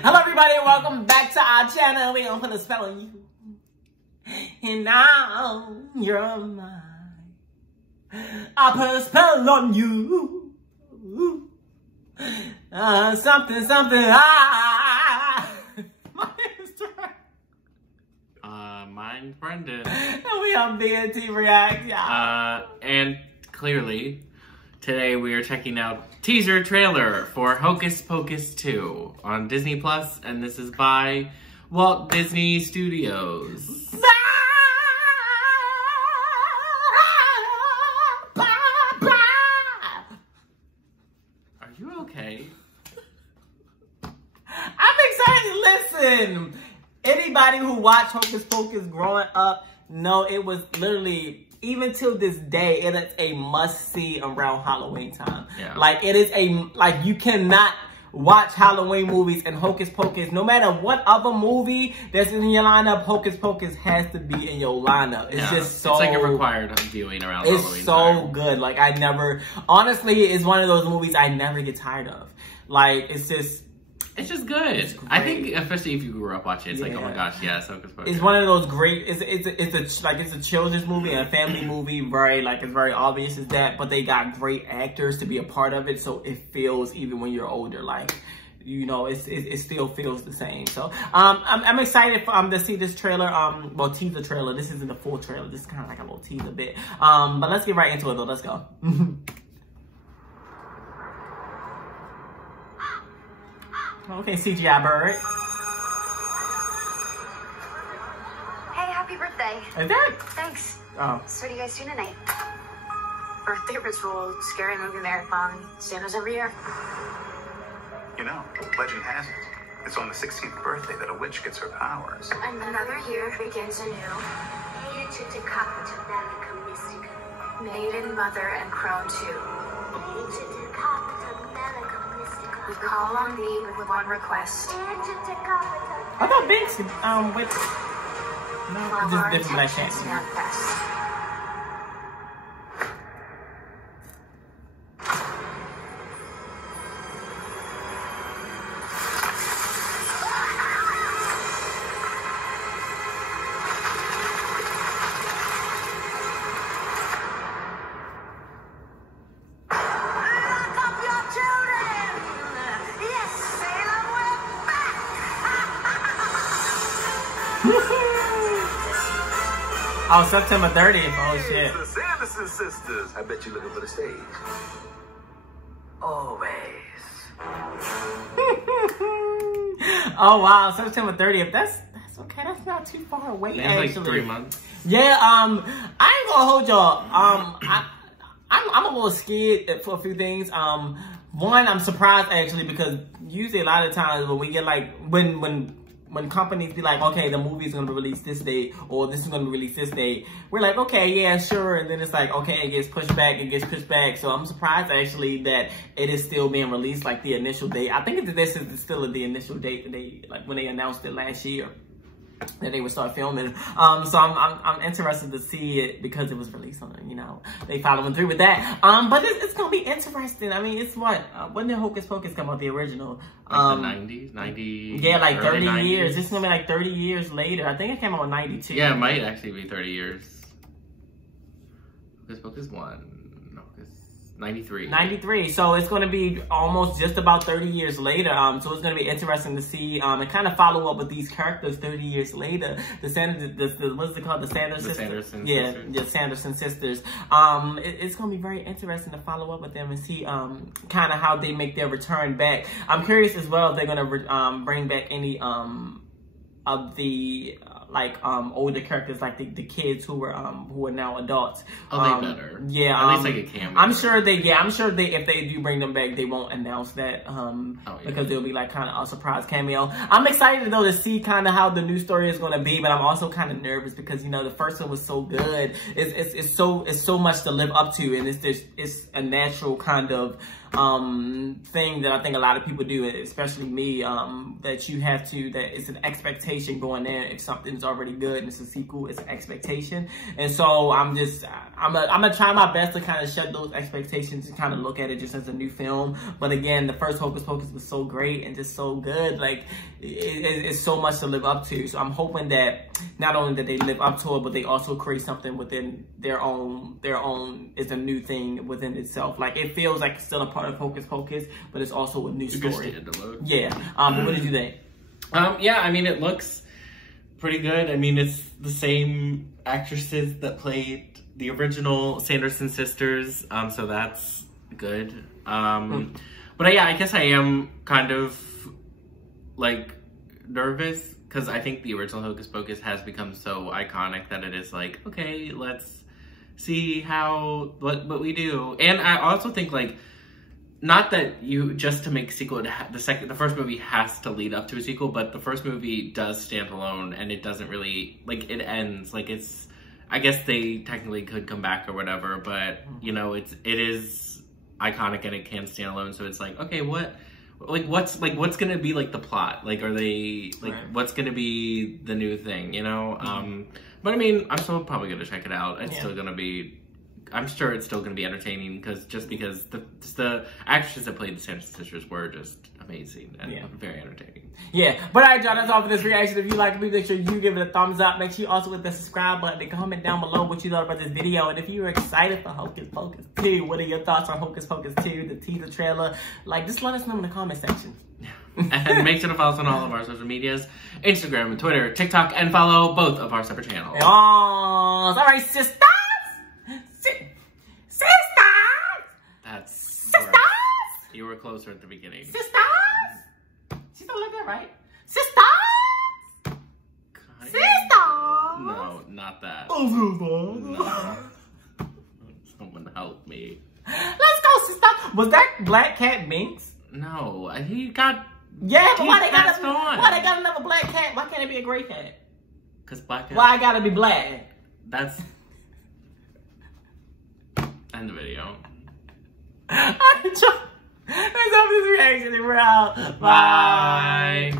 Hello everybody and welcome back to our channel. We're gonna put a spell on you. And now you're mine. I put a spell on you. Something. My name is Trey. Mine's Brendan. And we on BNT React, y'all. And clearly, today we are checking out teaser trailer for Hocus Pocus 2 on Disney Plus, and this is by Walt Disney Studios. Are you okay? I'm excited. Listen, anybody who watched Hocus Pocus growing up know it was literally, even till this day, it is a must-see around Halloween time. Yeah. Like, it is like, you cannot watch Halloween movies and Hocus Pocus. No matter what other movie that's in your lineup, Hocus Pocus has to be in your lineup. It's just so... It's like a required viewing around Halloween It's so good. Like, honestly, it's one of those movies I never get tired of. Like, it's just good. I think, especially if you grew up watching it, it's like, oh my gosh, yes, Hocus Pocus. It's one of those great. It's a children's movie and a family movie. It's very obvious as that, but they got great actors to be a part of it, so it feels, even when you're older, like, you know, it still feels the same. So I'm excited to see this trailer. Well, teaser trailer. This isn't the full trailer. This is kind of like a little teaser bit. But let's get right into it though. Let's go. Okay, CGI bird. Hey, happy birthday. Is that? Thanks. Oh. So what are you guys doing tonight? Birthday ritual, scary movie marathon, Santa's every year. You know, legend has it, it's on the 16th birthday that a witch gets her powers. And another year begins anew. Maiden, mother, and crone too. We call on thee with one request. I thought Binks, with... No, just different Black Chance. Manifest. Oh, September 30th. Oh, shit. The Sanderson sisters. I bet you're looking for the stage. Always. Oh, wow. September 30th. That's okay. That's not too far away, It's actually. like 3 months. Yeah, I ain't gonna hold y'all. I'm a little scared for a few things. One, I'm surprised, actually, because usually a lot of times when we get, like, when companies be like, okay, the movie is going to be released this date, or this is going to be released this date, we're like, okay, yeah, sure. And then it's like, okay, it gets pushed back. So I'm surprised, actually, that it is still being released, like, the initial date. I think this is still the initial date that they, like, when they announced it last year, that they would start filming. So I'm interested to see it because it was released on, you know, they following through with that. But it's gonna be interesting. I mean, it's what, when did Hocus Pocus come out, the original? Like the 90s? 90? Yeah, like 30 90s. years. It's gonna be like 30 years later. I think it came out in 92. Yeah, it might actually be 30 years. Hocus Pocus 1. 93. 93. So it's going to be almost just about 30 years later. So it's going to be interesting to see and kind of follow up with these characters 30 years later. What's it called? The Sanderson sisters? Yeah, the Sanderson sisters. It's going to be very interesting to follow up with them and see kind of how they make their return back. I'm curious as well if they're going to bring back any of the older characters, like the kids who are now adults. Oh, they better. Yeah, at least like a cameo. I'm sure if they do bring them back, they won't announce that because it'll be like kind of a surprise cameo. I'm excited though to see kind of how the new story is going to be, but I'm also kind of nervous because, you know, the first one was so good. It's so much to live up to, and it's a natural kind of thing that I think a lot of people do, especially me, that you have to, that it's an expectation going in. If something's already good and it's a sequel, it's an expectation. And so I'm gonna try my best to kind of shut those expectations and kind of look at it just as a new film. But again, the first Hocus Pocus was so great and just so good. Like, it's so much to live up to. So I'm hoping that not only that they live up to it, but they also create something within their own is a new thing within itself. Like, it feels like it's still a part of Hocus Pocus, but it's also a new story. Yeah. What did you think? Yeah, I mean, it looks pretty good. I mean, it's the same actresses that played the original Sanderson sisters, so that's good. But yeah, I guess I am kind of like nervous because I think the original Hocus Pocus has become so iconic that it is like, okay, let's see what we do. And I also think, like, not that you just to make a sequel, the first movie has to lead up to a sequel, but the first movie does stand alone, and it doesn't really, like, it ends like it's. I guess they technically could come back or whatever, but you know, it is iconic and it can stand alone. So it's like, okay, what's gonna be like the plot? Like, are they like what's gonna be the new thing? You know. But I mean, I'm still probably gonna check it out. It's still gonna be. I'm sure it's still going to be entertaining because the actresses that played the Sanderson sisters were just amazing and very entertaining. Yeah, but all right, y'all, that's all for this reaction. If you like it, make sure you give it a thumbs up. Make sure you also hit the subscribe button and comment down below what you thought about this video. And if you're excited for Hocus Pocus 2, what are your thoughts on Hocus Pocus 2, the teaser trailer? Like, just let us know in the comment section. And make sure to follow us on all of our social medias, Instagram, Twitter, TikTok, and follow both of our separate channels. Oh, all right, sisters! Sisters! That's sisters! You were closer at the beginning. Sisters! She don't like that, right? Sisters! Sisters! No, not that. Oh, no. Someone help me. Let's go, sister. Was that Black Cat Minx? No, he got. Yeah, but why they got another black cat? Why can't it be a gray cat? Because black cat. Why I gotta be black? That's. End the video. Alright, y'all. That's all this reaction and we're out. Bye.